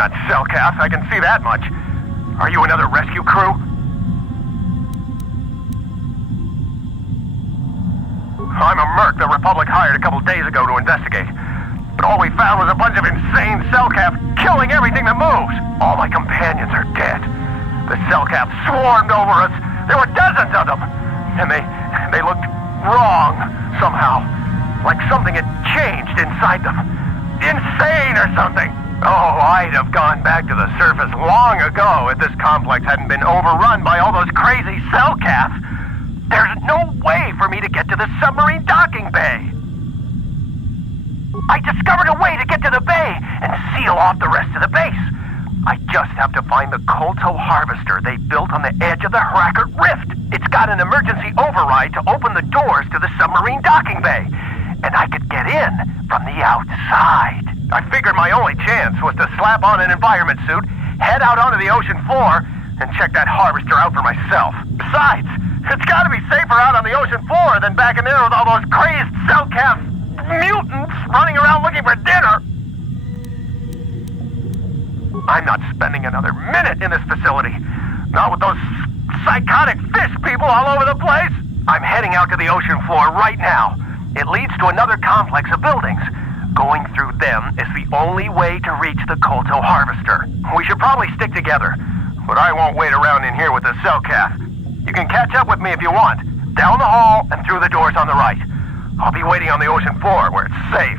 not Cellcath, I can see that much. Are you another rescue crew? I'm a merc the Republic hired a couple days ago to investigate. But all we found was a bunch of insane Cellcath killing everything that moves. All my companions are dead. The Cellcath swarmed over us. There were dozens of them. And they looked wrong, somehow. Like something had changed inside them. Insane or something. Oh, I'd have gone back to the surface long ago if this complex hadn't been overrun by all those crazy Cellcaths. There's no way for me to get to the submarine docking bay. I discovered a way to get to the bay and seal off the rest of the base. I just have to find the Kolto harvester they built on the edge of the Hrakert Rift. It's got an emergency override to open the doors to the submarine docking bay. And I could get in from the outside. I figured my only chance was to slap on an environment suit, head out onto the ocean floor, and check that harvester out for myself. Besides, it's gotta be safer out on the ocean floor than back in there with all those crazed Cellcath mutants running around looking for dinner. I'm not spending another minute in this facility. Not with those psychotic fish people all over the place. I'm heading out to the ocean floor right now. It leads to another complex of buildings. Going through them is the only way to reach the Kolto harvester. We should probably stick together, but I won't wait around in here with the Cellcath. You can catch up with me if you want. Down the hall and through the doors on the right. I'll be waiting on the ocean floor where it's safe.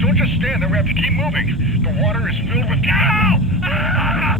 Don't just stand there. We have to keep moving. The water is filled with cow! Ah!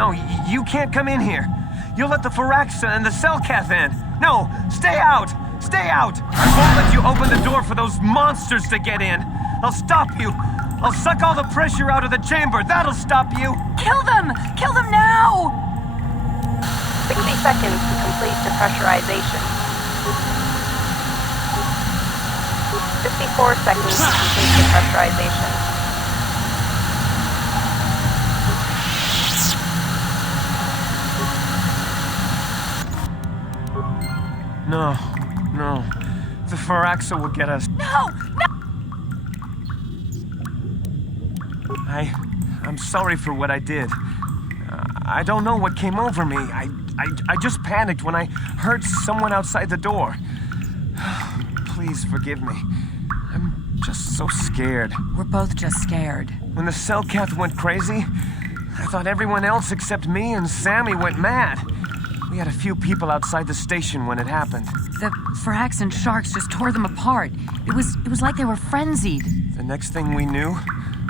No, you can't come in here. You'll let the Firaxa and the Selkath in. No, stay out! Stay out! I won't let you open the door for those monsters to get in. I'll stop you. I'll suck all the pressure out of the chamber. That'll stop you. Kill them! Kill them now! 60 seconds to complete depressurization. 54 seconds to complete depressurization. No, no. The Firaxa will get us. No! No! I'm sorry for what I did. I don't know what came over me. I just panicked when I heard someone outside the door. Please forgive me. I'm just so scared. We're both just scared. When the Cellcath went crazy, I thought everyone else except me and Sammy went mad. We had a few people outside the station when it happened. The Firaxan sharks just tore them apart. It was like they were frenzied. The next thing we knew,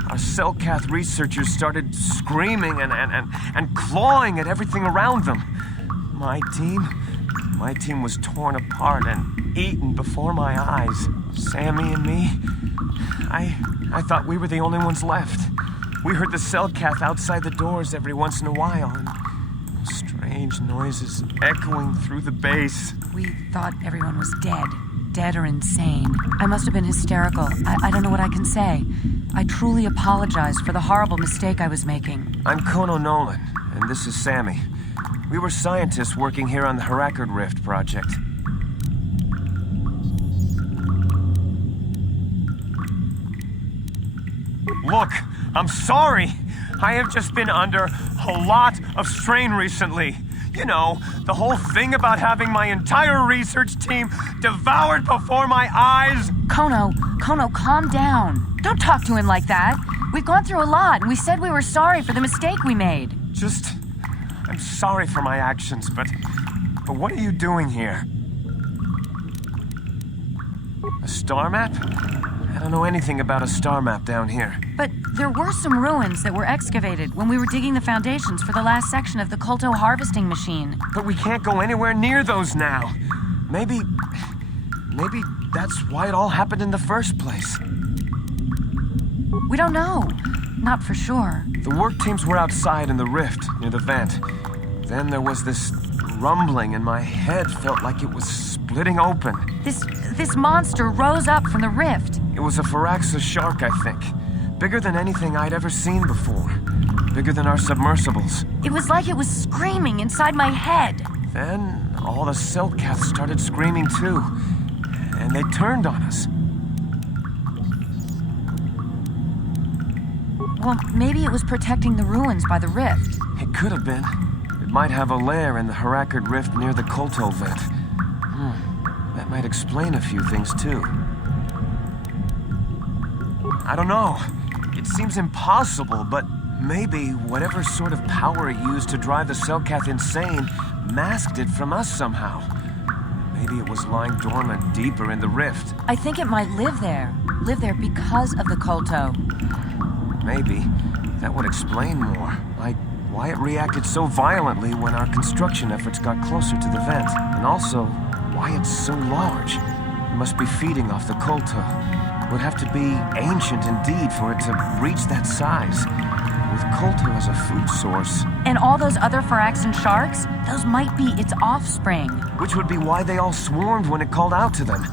our Cellcath researchers started screaming and clawing at everything around them. My team was torn apart and eaten before my eyes. Sammy and me, I thought we were the only ones left. We heard the Cellcath outside the doors every once in a while, and strange noises echoing through the base. We thought everyone was dead. Dead or insane. I must have been hysterical. I don't know what I can say. I truly apologize for the horrible mistake I was making. I'm Kono Nolan, and this is Sammy. We were scientists working here on the Harakard Rift project. Look, I'm sorry. I have just been under a lot of strain recently. You know, the whole thing about having my entire research team devoured before my eyes. Kono, calm down. Don't talk to him like that. We've gone through a lot, and we said we were sorry for the mistake we made. I'm sorry for my actions, but what are you doing here? A star map? I don't know anything about a star map down here. But there were some ruins that were excavated when we were digging the foundations for the last section of the Kolto harvesting machine. But we can't go anywhere near those now. Maybe that's why it all happened in the first place. We don't know. Not for sure. The work teams were outside in the rift near the vent. Then there was this rumbling and my head felt like it was splitting open. This monster rose up from the rift. It was a Firaxa shark, I think. Bigger than anything I'd ever seen before. Bigger than our submersibles. It was like it was screaming inside my head. Then all the Cellcaths started screaming too. And they turned on us. Well, maybe it was protecting the ruins by the rift. It could have been. It might have a lair in the Harakard Rift near the Kolto vent. That might explain a few things too. I don't know. It seems impossible, but maybe whatever sort of power it used to drive the Cellcath insane masked it from us somehow. Maybe it was lying dormant deeper in the rift. I think it might live there. Live there because of the Kolto. Maybe. That would explain more. Like why it reacted so violently when our construction efforts got closer to the vent. And also, why it's so large. It must be feeding off the Kolto. It would have to be ancient indeed for it to reach that size. With Kolto as a food source. And all those other Firaxan sharks? Those might be its offspring. Which would be why they all swarmed when it called out to them.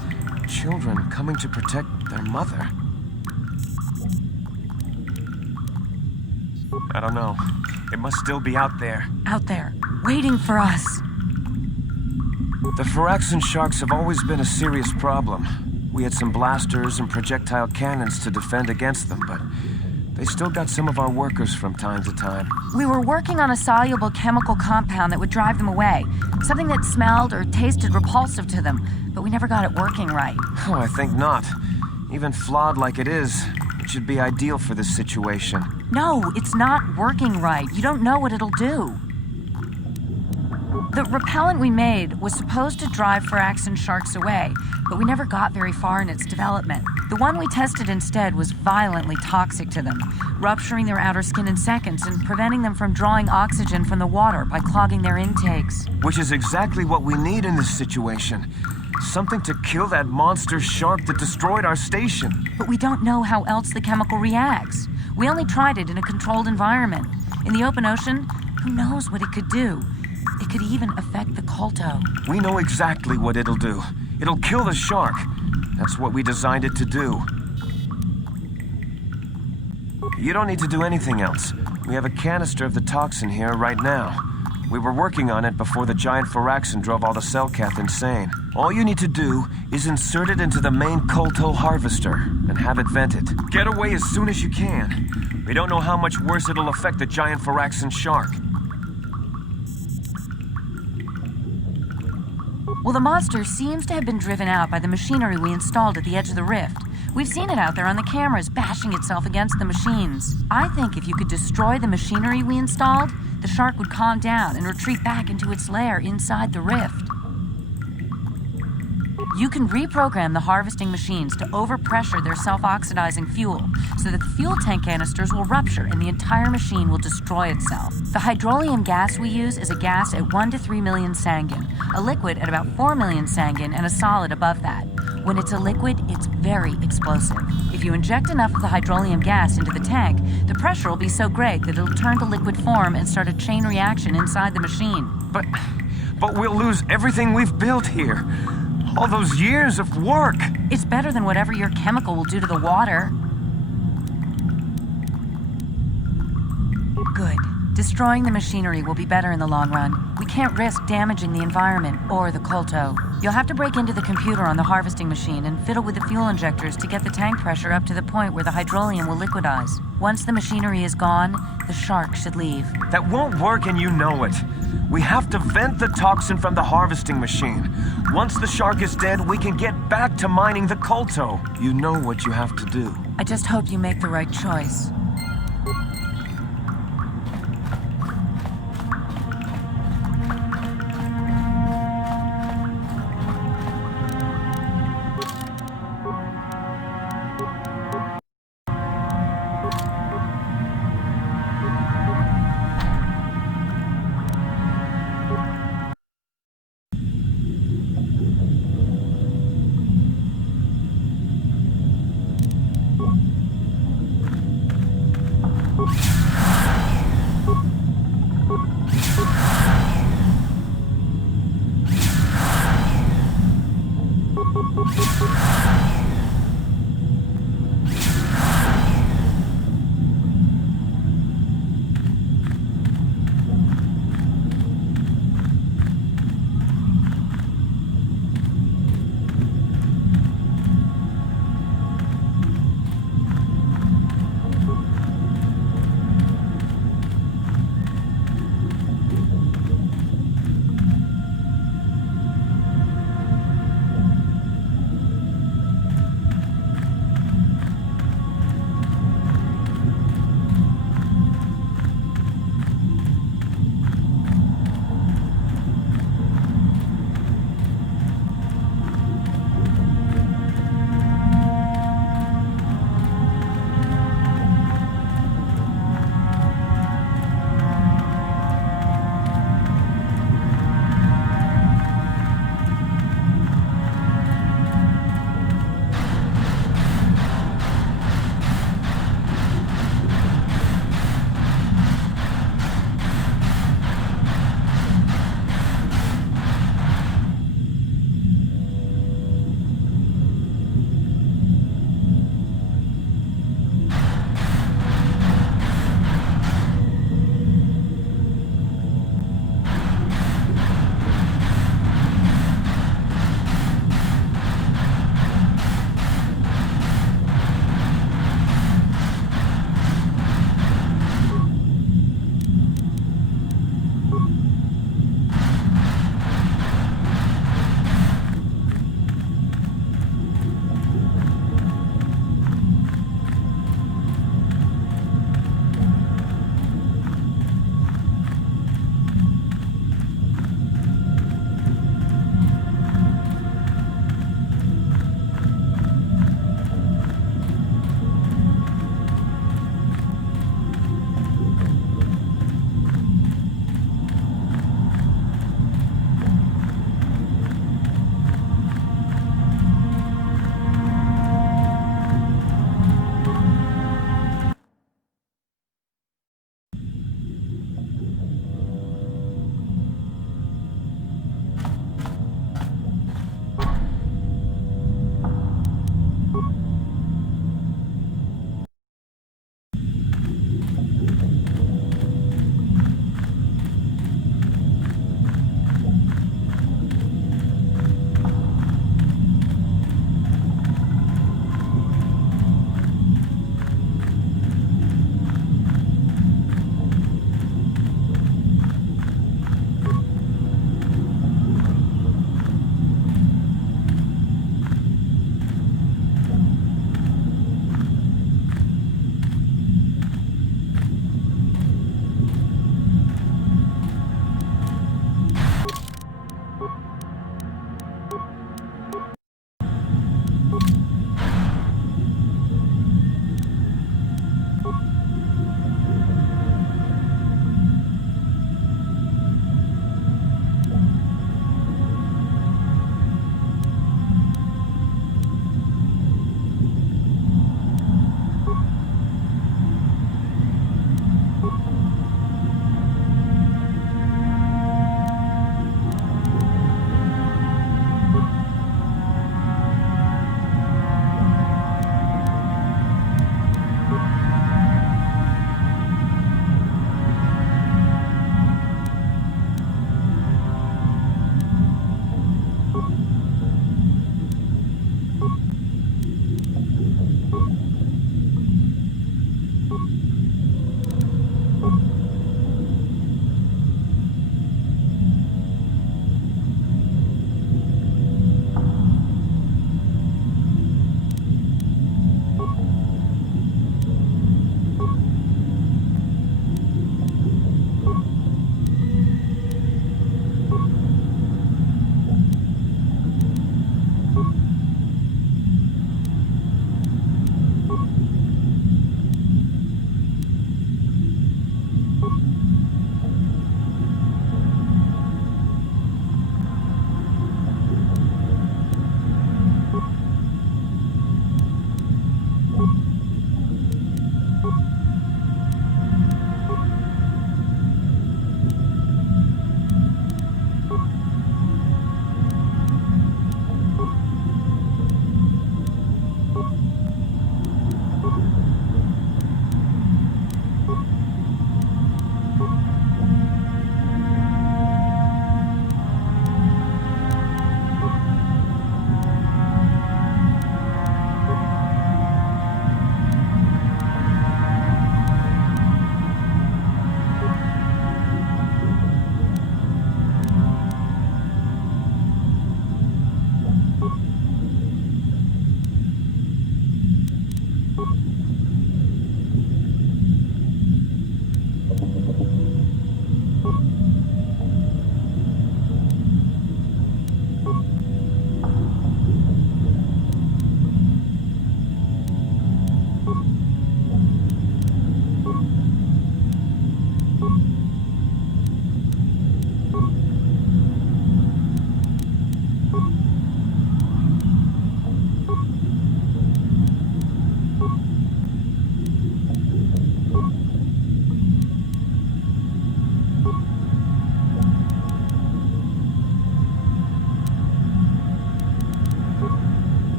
Children coming to protect their mother. I don't know. It must still be out there. Out there, waiting for us. The Firaxan sharks have always been a serious problem. We had some blasters and projectile cannons to defend against them, but they still got some of our workers from time to time. We were working on a soluble chemical compound that would drive them away. Something that smelled or tasted repulsive to them, but we never got it working right. Oh, I think not. Even flawed like it is, it should be ideal for this situation. No, it's not working right. You don't know what it'll do. The repellent we made was supposed to drive Firaxan sharks away, but we never got very far in its development. The one we tested instead was violently toxic to them, rupturing their outer skin in seconds and preventing them from drawing oxygen from the water by clogging their intakes. Which is exactly what we need in this situation. Something to kill that monster shark that destroyed our station. But we don't know how else the chemical reacts. We only tried it in a controlled environment. In the open ocean, who knows what it could do? It could even affect the Kolto. We know exactly what it'll do. It'll kill the shark. That's what we designed it to do. You don't need to do anything else. We have a canister of the toxin here right now. We were working on it before the giant Firaxin drove all the Selkath insane. All you need to do is insert it into the main Kolto harvester and have it vented. Get away as soon as you can. We don't know how much worse it'll affect the giant Firaxin shark. Well, the monster seems to have been driven out by the machinery we installed at the edge of the rift. We've seen it out there on the cameras, bashing itself against the machines. I think if you could destroy the machinery we installed, the shark would calm down and retreat back into its lair inside the rift. You can reprogram the harvesting machines to overpressure their self-oxidizing fuel so that the fuel tank canisters will rupture and the entire machine will destroy itself. The hydrolium gas we use is a gas at 1 to 3 million sangin, a liquid at about 4 million sangin, and a solid above that. When it's a liquid, it's very explosive. If you inject enough of the hydrolium gas into the tank, the pressure will be so great that it'll turn to liquid form and start a chain reaction inside the machine. But we'll lose everything we've built here. All those years of work. It's better than whatever your chemical will do to the water. Good. Destroying the machinery will be better in the long run. We can't risk damaging the environment or the Kolto. You'll have to break into the computer on the harvesting machine and fiddle with the fuel injectors to get the tank pressure up to the point where the hydrolium will liquidize. Once the machinery is gone, the shark should leave. That won't work and you know it. We have to vent the toxin from the harvesting machine. Once the shark is dead, we can get back to mining the Kolto. You know what you have to do. I just hope you make the right choice.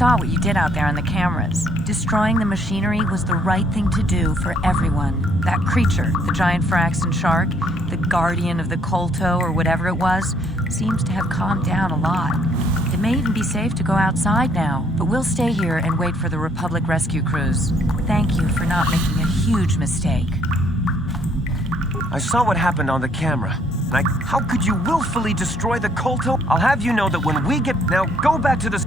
saw what you did out there on the cameras. Destroying the machinery was the right thing to do for everyone. That creature, the giant Firaxan shark, the guardian of the Kolto or whatever it was, seems to have calmed down a lot. It may even be safe to go outside now, but we'll stay here and wait for the Republic rescue crews. Thank you for not making a huge mistake. I saw what happened on the camera. How could you willfully destroy the Kolto? I'll have you know that when we get... Now, go back to the...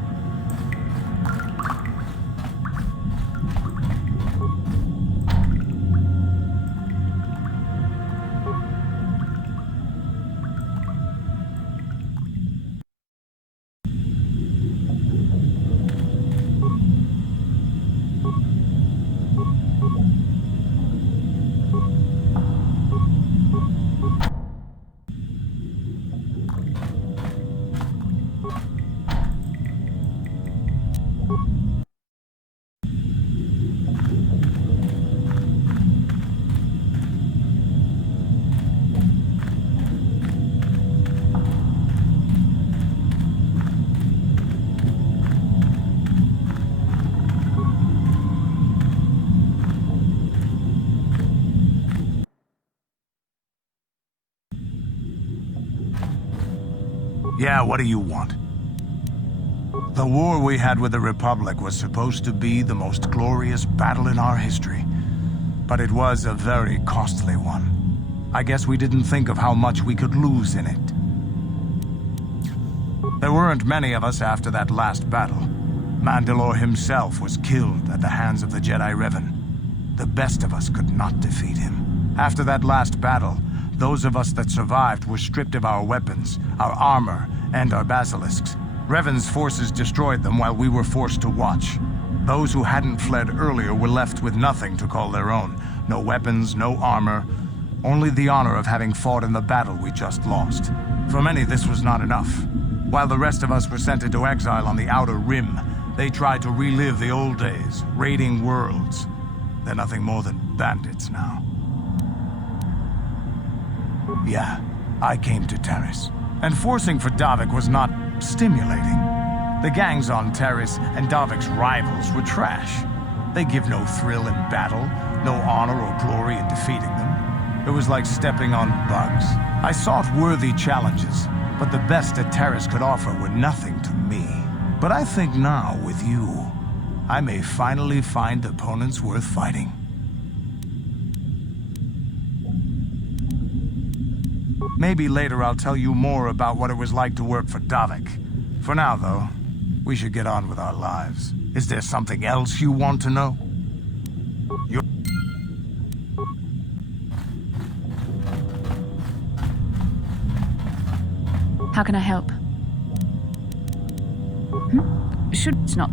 Yeah, what do you want? The war we had with the Republic was supposed to be the most glorious battle in our history. But it was a very costly one. I guess we didn't think of how much we could lose in it. There weren't many of us after that last battle. Mandalore himself was killed at the hands of the Jedi Revan. The best of us could not defeat him. After that last battle, those of us that survived were stripped of our weapons, our armor, and our basilisks. Revan's forces destroyed them while we were forced to watch. Those who hadn't fled earlier were left with nothing to call their own. No weapons, no armor, only the honor of having fought in the battle we just lost. For many, this was not enough. While the rest of us were sent into exile on the Outer Rim, they tried to relive the old days, raiding worlds. They're nothing more than bandits now. Yeah, I came to Taris. And forcing for Davik was not stimulating. The gangs on Taris and Davik's rivals were trash. They give no thrill in battle, no honor or glory in defeating them. It was like stepping on bugs. I sought worthy challenges, but the best that Taris could offer were nothing to me. But I think now, with you, I may finally find opponents worth fighting. Maybe later I'll tell you more about what it was like to work for Davik. For now, though, we should get on with our lives. Is there something else you want to know? How can I help? It's not.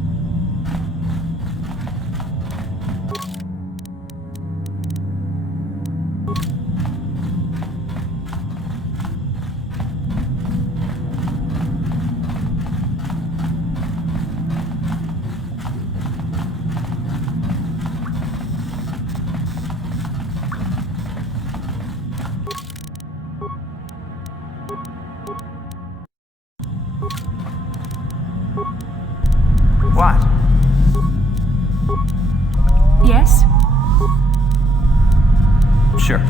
What? Yes? Sure.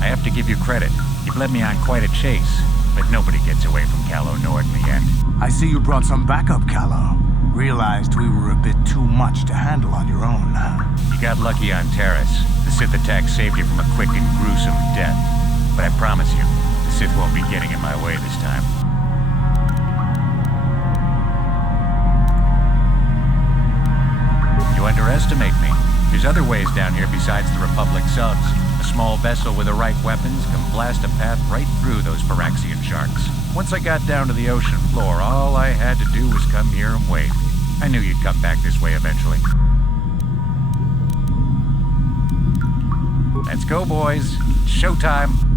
I have to give you credit. You've led me on quite a chase, but nobody gets away from Calo Nord in the end. I see you brought some backup, Calo. Realized we were a bit too much to handle on your own, huh? You got lucky on Taris. The Sith attack saved you from a quick and gruesome death. But I promise you, the Sith won't be getting in my way this time. You underestimate me. There's other ways down here besides the Republic subs. A small vessel with the right weapons can blast a path right through those Firaxian sharks. Once I got down to the ocean floor, all I had to do was come here and wait. I knew you'd come back this way eventually. Let's go, boys. It's showtime.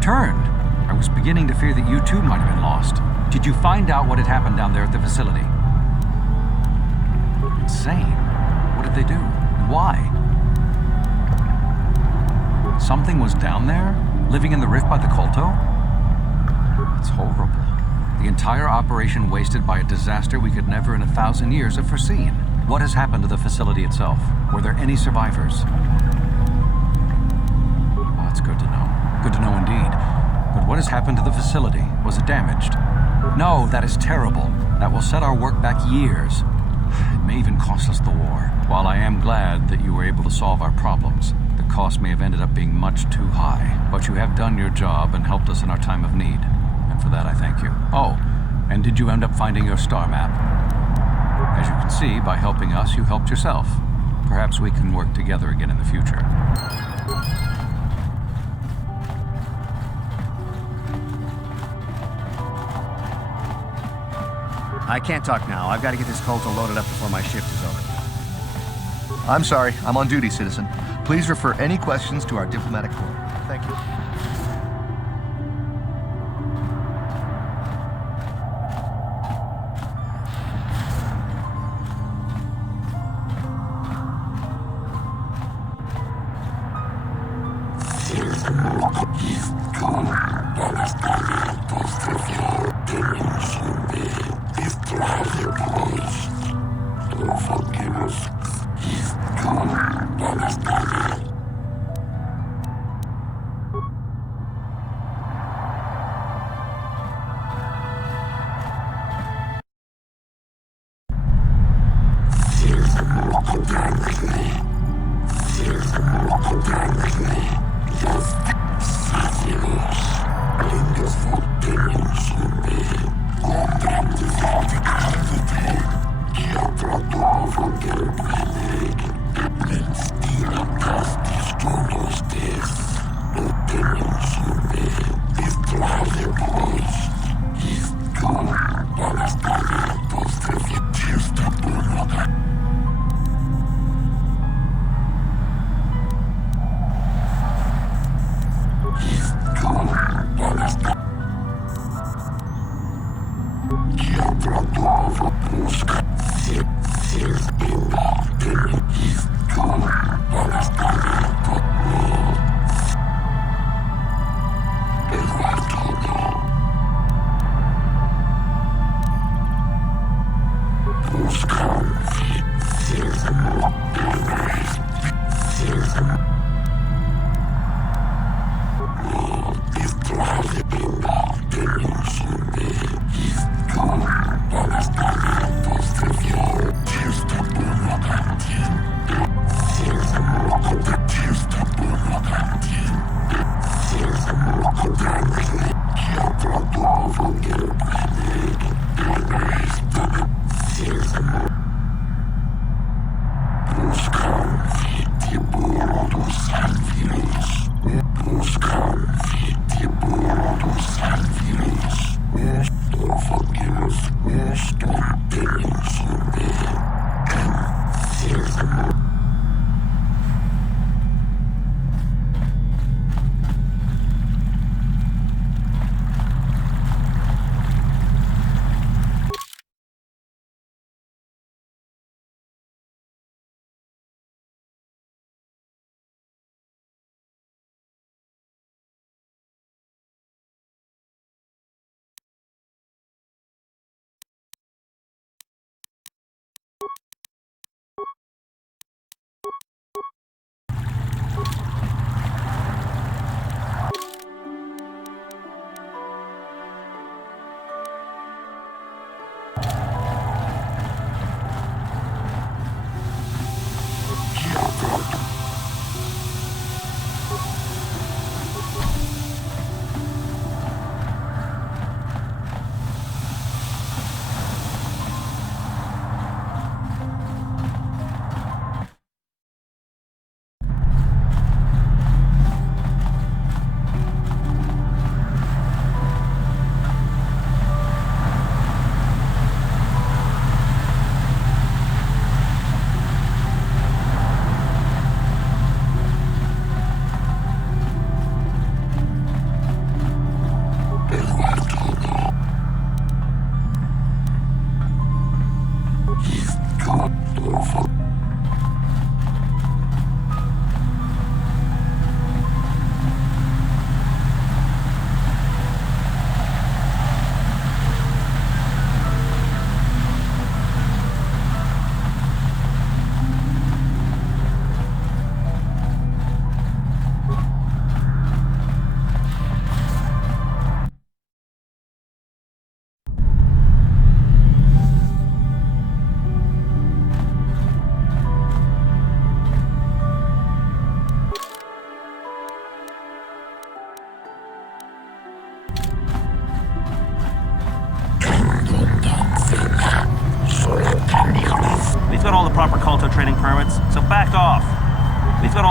returned. I was beginning to fear that you too might have been lost. Did you find out what had happened down there at the facility? Insane. What did they do? And why? Something was down there? Living in the rift by the Kolto? It's horrible. The entire operation wasted by a disaster we could never in 1,000 years have foreseen. What has happened to the facility itself? Were there any survivors? Oh, that's good to know. Good to know indeed. But what has happened to the facility? Was it damaged? No, that is terrible. That will set our work back years. It may even cost us the war. While I am glad that you were able to solve our problems, the cost may have ended up being much too high. But you have done your job and helped us in our time of need. And for that I thank you. Oh, and did you end up finding your star map? As you can see, by helping us, you helped yourself. Perhaps we can work together again in the future. I can't talk now. I've got to get this Kolto loaded up before my shift is over. I'm sorry. I'm on duty, citizen. Please refer any questions to our diplomatic corps. Thank you.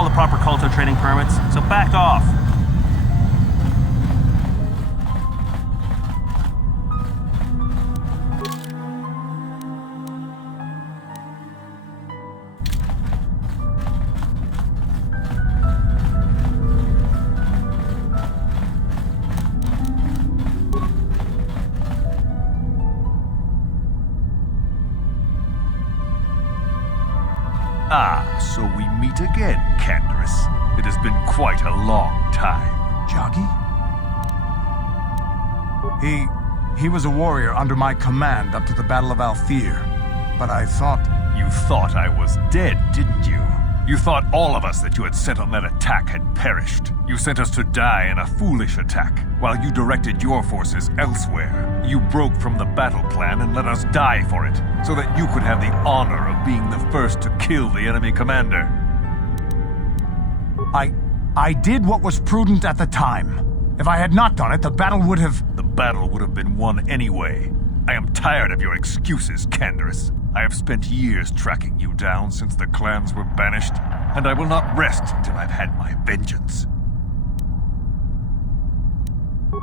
the proper Kolto training permits, so back off. Ah, so we meet again, Canderous. It has been quite a long time. Joggy? He was a warrior under my command up to the Battle of Althir. But I thought... You thought I was dead, didn't you? You thought all of us that you had sent on that attack had perished. You sent us to die in a foolish attack, while you directed your forces elsewhere. You broke from the battle plan and let us die for it, so that you could have the honor of being the first to kill the enemy commander. I did what was prudent at the time. If I had not done it, the battle would have... The battle would have been won anyway. I am tired of your excuses, Canderous. I have spent years tracking you down since the clans were banished, and I will not rest until I've had my vengeance.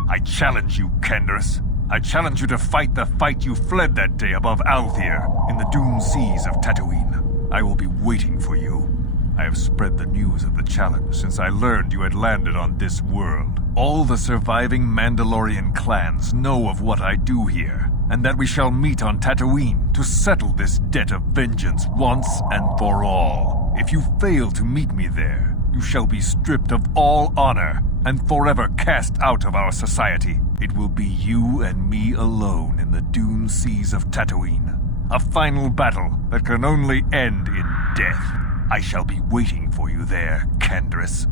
I challenge you, Canderous. I challenge you to fight the fight you fled that day above Althir, in the doomed seas of Tatooine. I will be waiting for you. I have spread the news of the challenge since I learned you had landed on this world. All the surviving Mandalorian clans know of what I do here, and that we shall meet on Tatooine to settle this debt of vengeance once and for all. If you fail to meet me there, you shall be stripped of all honor and forever cast out of our society. It will be you and me alone in the dune seas of Tatooine. A final battle that can only end in death. I shall be waiting for you there, Canderous.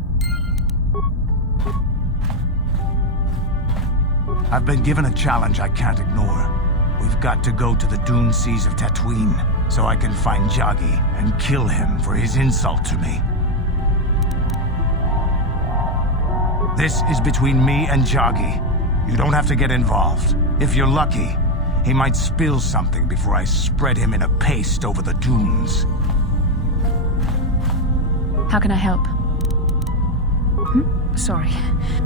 I've been given a challenge I can't ignore. We've got to go to the dune seas of Tatooine, so I can find Joggy and kill him for his insult to me. This is between me and Joggy. You don't have to get involved. If you're lucky, he might spill something before I spread him in a paste over the dunes. How can I help? Sorry.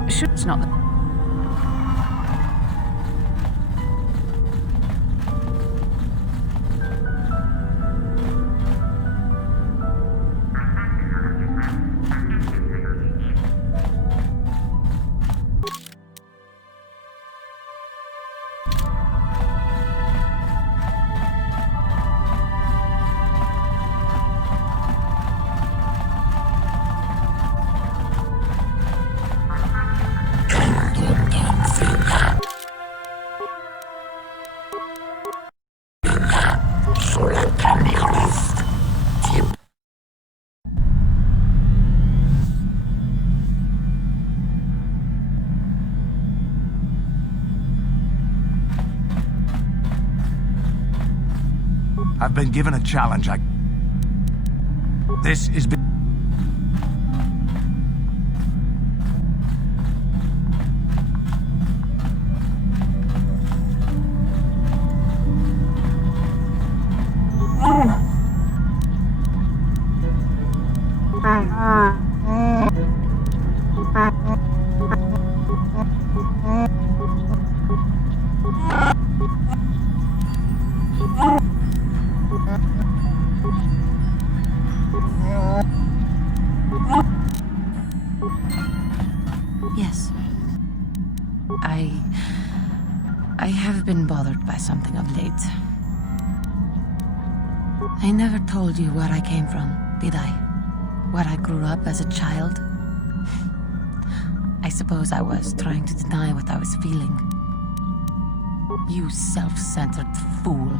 It's not the... I've been given a challenge This is... Yes. I have been bothered by something of late. I never told you where I came from, did I? Where I grew up as a child? I suppose I was trying to deny what I was feeling. You self-centered fool.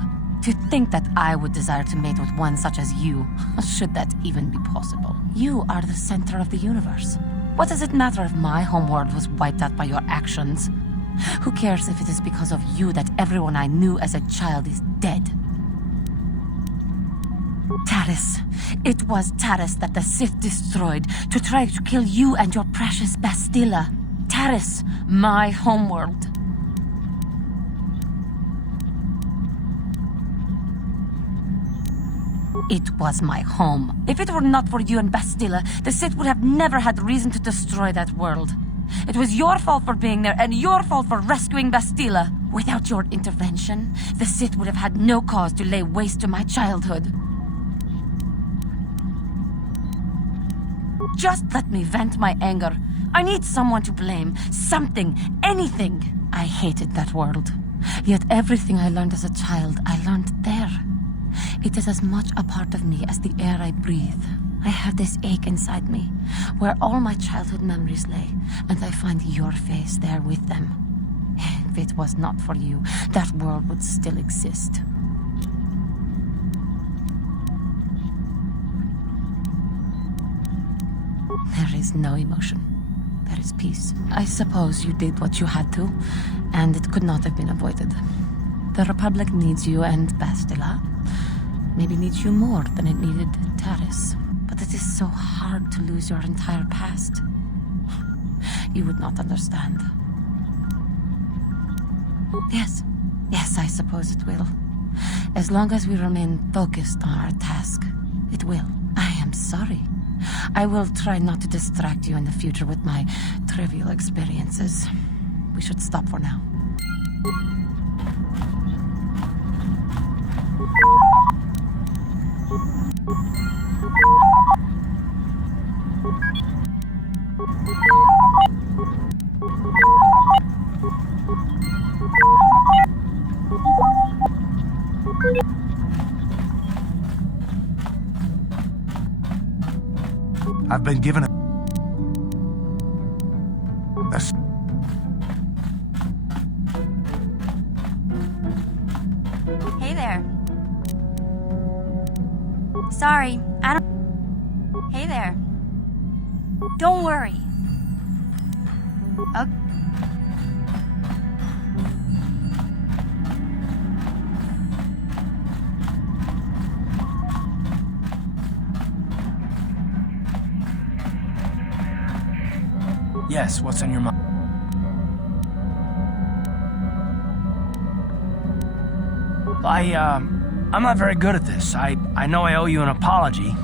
To think that I would desire to mate with one such as you, should that even be possible? You are the center of the universe. What does it matter if my homeworld was wiped out by your actions? Who cares if it is because of you that everyone I knew as a child is dead? Taris. It was Taris that the Sith destroyed to try to kill you and your precious Bastila. Taris, my homeworld. It was my home. If it were not for you and Bastila, the Sith would have never had reason to destroy that world. It was your fault for being there, and your fault for rescuing Bastila. Without your intervention, the Sith would have had no cause to lay waste to my childhood. Just let me vent my anger. I need someone to blame. Something. Anything. I hated that world. Yet everything I learned as a child, I learned there. It is as much a part of me as the air I breathe. I have this ache inside me, where all my childhood memories lay, and I find your face there with them. If it was not for you, that world would still exist. There is no emotion. There is peace. I suppose you did what you had to, and it could not have been avoided. The Republic needs you and Bastila. Maybe needs you more than it needed Taris. But it is so hard to lose your entire past. You would not understand. Yes. Yes, I suppose it will. As long as we remain focused on our task, it will. I am sorry. I will try not to distract you in the future with my trivial experiences. We should stop for now. I've been given a... Hey there. Sorry, I don't... Hey there. Don't worry. Okay. Yes, what's on your mind? I'm not very good at this. I know I owe you an apology.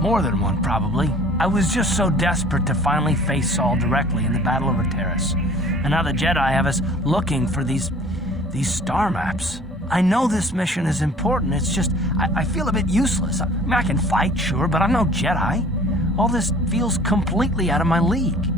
More than one, probably. I was just so desperate to finally face Saul directly in the Battle over Terrace. And now the Jedi have us looking for these star maps. I know this mission is important, it's just, I feel a bit useless. I mean, I can fight, sure, but I'm no Jedi. All this feels completely out of my league.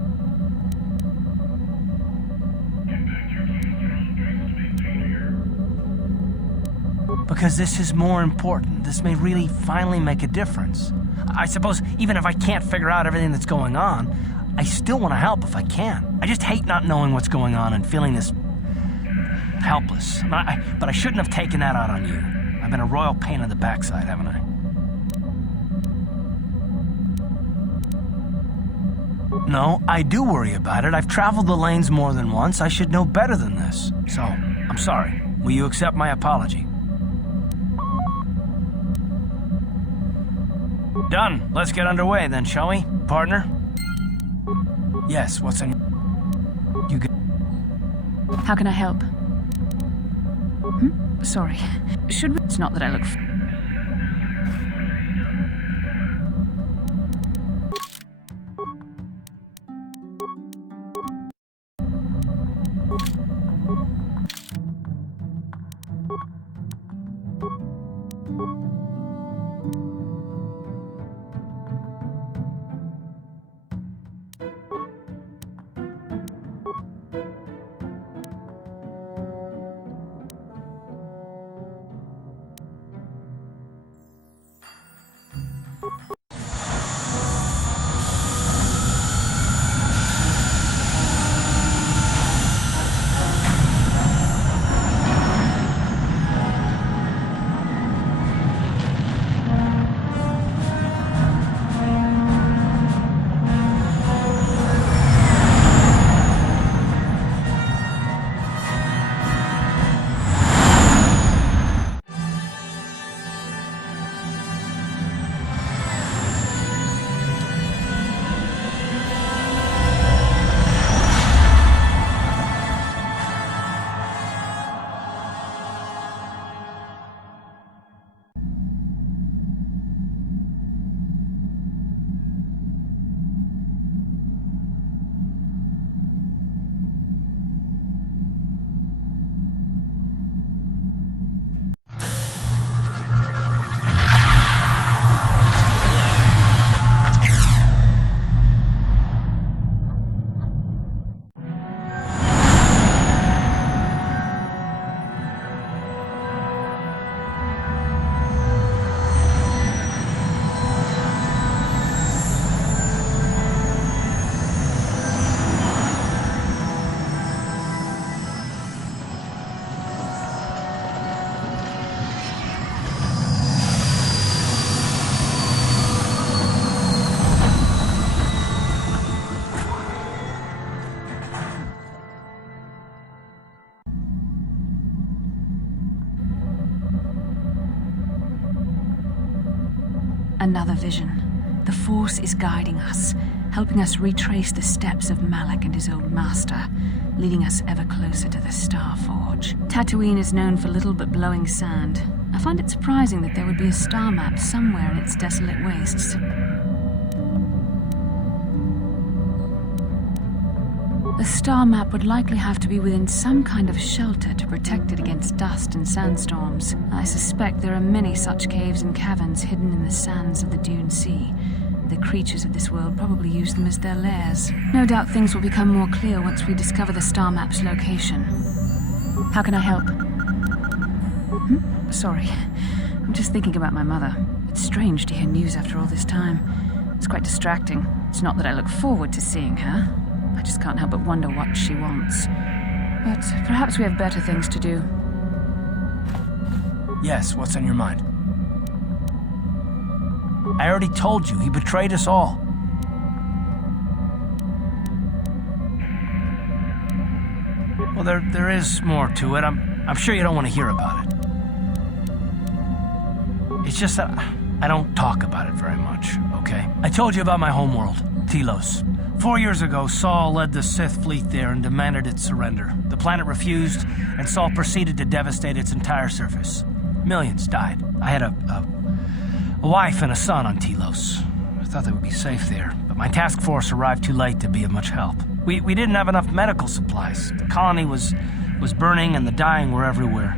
Because this is more important. This may really finally make a difference. I suppose even if I can't figure out everything that's going on, I still want to help if I can. I just hate not knowing what's going on and feeling this helpless. But I shouldn't have taken that out on you. I've been a royal pain in the backside, haven't I? No, I do worry about it. I've traveled the lanes more than once. I should know better than this. So, I'm sorry. Will you accept my apology? Done. Let's get underway then, shall we, partner? Yes, what's on you get? How can I help? Sorry. Should we? It's not that I look... another vision. The Force is guiding us, helping us retrace the steps of Malak and his old master, leading us ever closer to the Star Forge. Tatooine is known for little but blowing sand. I find it surprising that there would be a star map somewhere in its desolate wastes. The star map would likely have to be within some kind of shelter to protect it against dust and sandstorms. I suspect there are many such caves and caverns hidden in the sands of the Dune Sea. The creatures of this world probably use them as their lairs. No doubt things will become more clear once we discover the star map's location. How can I help? Sorry. I'm just thinking about my mother. It's strange to hear news after all this time. It's quite distracting. It's not that I look forward to seeing her. I just can't help but wonder what she wants. But perhaps we have better things to do. Yes, what's on your mind? I already told you, he betrayed us all. Well, there is more to it. I'm sure you don't want to hear about it. It's just that I don't talk about it very much, okay? I told you about my homeworld, Telos. 4 years ago, Saul led the Sith fleet there and demanded its surrender. The planet refused, and Saul proceeded to devastate its entire surface. Millions died. I had a wife and a son on Telos. I thought they would be safe there, but my task force arrived too late to be of much help. We didn't have enough medical supplies. The colony was burning and the dying were everywhere.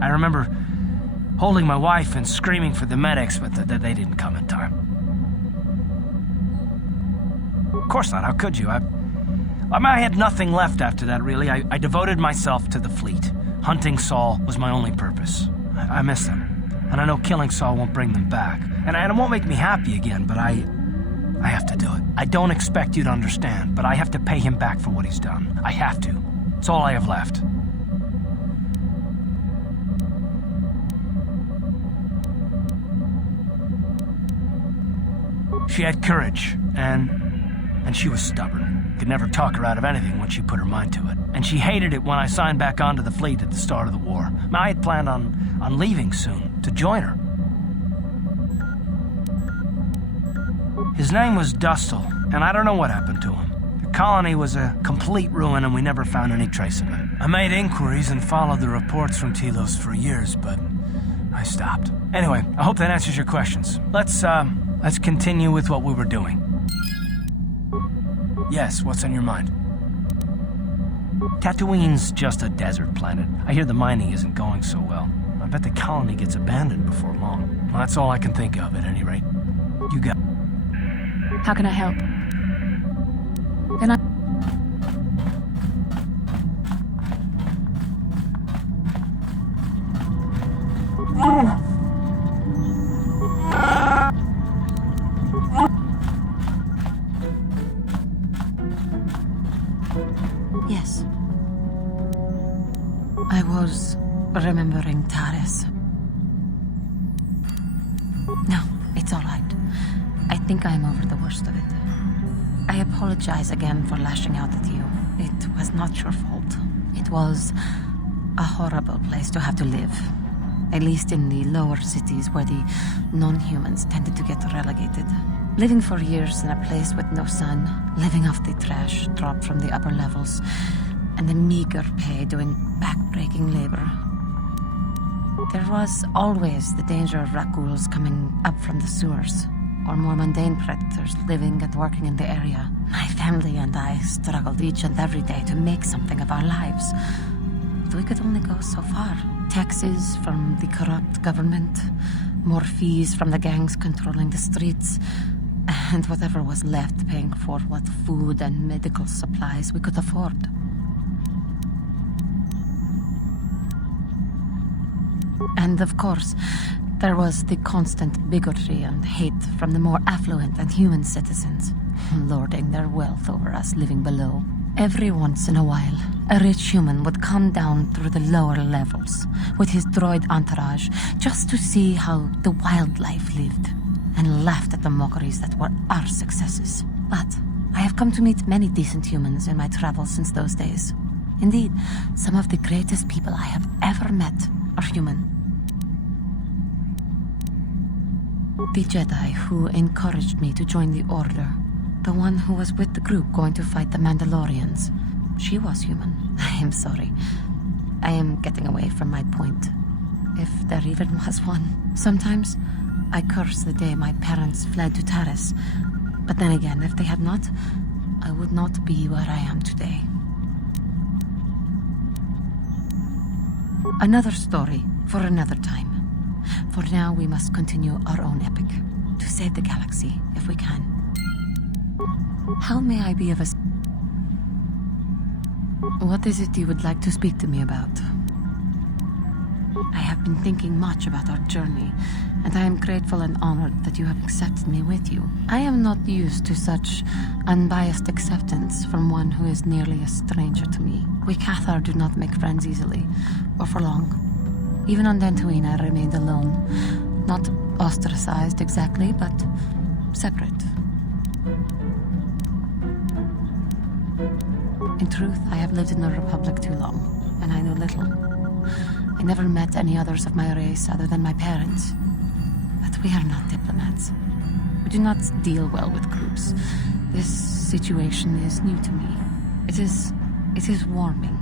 I remember holding my wife and screaming for the medics, but they didn't come in time. Of course not, how could you? I had nothing left after that, really. I devoted myself to the fleet. Hunting Saul was my only purpose. I miss them. And I know killing Saul won't bring them back. And it won't make me happy again, but I have to do it. I don't expect you to understand, but I have to pay him back for what he's done. I have to. It's all I have left. She had courage, and she was stubborn. Could never talk her out of anything once she put her mind to it. And she hated it when I signed back onto the fleet at the start of the war. I had planned on leaving soon, to join her. His name was Dustil, and I don't know what happened to him. The colony was a complete ruin, and we never found any trace of him. I made inquiries and followed the reports from Telos for years, but I stopped. Anyway, I hope that answers your questions. Let's continue with what we were doing. Yes, what's on your mind? Tatooine's just a desert planet. I hear the mining isn't going so well. I bet the colony gets abandoned before long. Well, that's all I can think of, at any rate. You got... How can I help? Then I... Yes. I was remembering Taris. No, it's all right. I think I'm over the worst of it. I apologize again for lashing out at you. It was not your fault. It was a horrible place to have to live. At least in the lower cities where the non-humans tended to get relegated. Living for years in a place with no sun, living off the trash dropped from the upper levels, and the meager pay doing back-breaking labor. There was always the danger of Rakuls coming up from the sewers, or more mundane predators living and working in the area. My family and I struggled each and every day to make something of our lives. But we could only go so far. Taxes from the corrupt government, more fees from the gangs controlling the streets, and whatever was left paying for what food and medical supplies we could afford. And of course, there was the constant bigotry and hate from the more affluent and human citizens, lording their wealth over us living below. Every once in a while, a rich human would come down through the lower levels with his droid entourage just to see how the wildlife lived, and laughed at the mockeries that were our successes. But I have come to meet many decent humans in my travels since those days. Indeed, some of the greatest people I have ever met are human. The Jedi who encouraged me to join the Order. The one who was with the group going to fight the Mandalorians. She was human. I am sorry. I am getting away from my point. If there even was one. Sometimes I curse the day my parents fled to Taris. But then again, if they had not, I would not be where I am today. Another story for another time. For now, we must continue our own epic. To save the galaxy, if we can. How may I be of a... What is it you would like to speak to me about? I have been thinking much about our journey, and I am grateful and honored that you have accepted me with you. I am not used to such unbiased acceptance from one who is nearly a stranger to me. We Cathar do not make friends easily, or for long. Even on Dantooine, I remained alone. Not ostracized exactly, but separate. In truth, I have lived in the Republic too long, and I know little. I never met any others of my race other than my parents. But we are not diplomats. We do not deal well with groups. This situation is new to me. It is warming.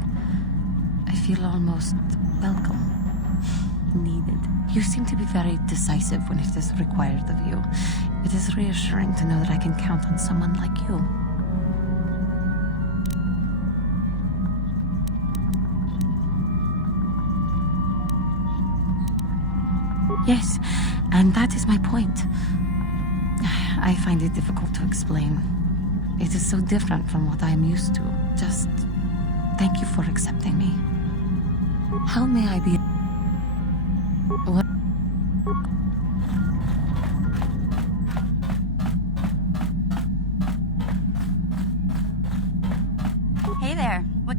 I feel almost welcome. Needed. You seem to be very decisive when it is required of you. It is reassuring to know that I can count on someone like you. Yes, and that is my point. I find it difficult to explain. It is so different from what I am used to. Just thank you for accepting me. How may I be... What? Hey there. What?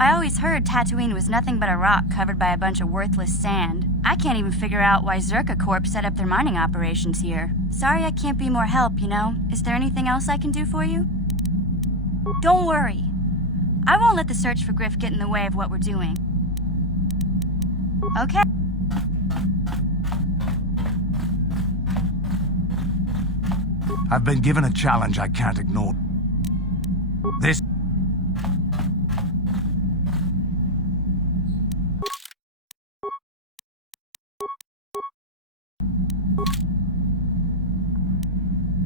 I always heard Tatooine was nothing but a rock covered by a bunch of worthless sand. I can't even figure out why Zerka Corp set up their mining operations here. Sorry I can't be more help, you know? Is there anything else I can do for you? Don't worry. I won't let the search for Griff get in the way of what we're doing. Okay. I've been given a challenge I can't ignore. This...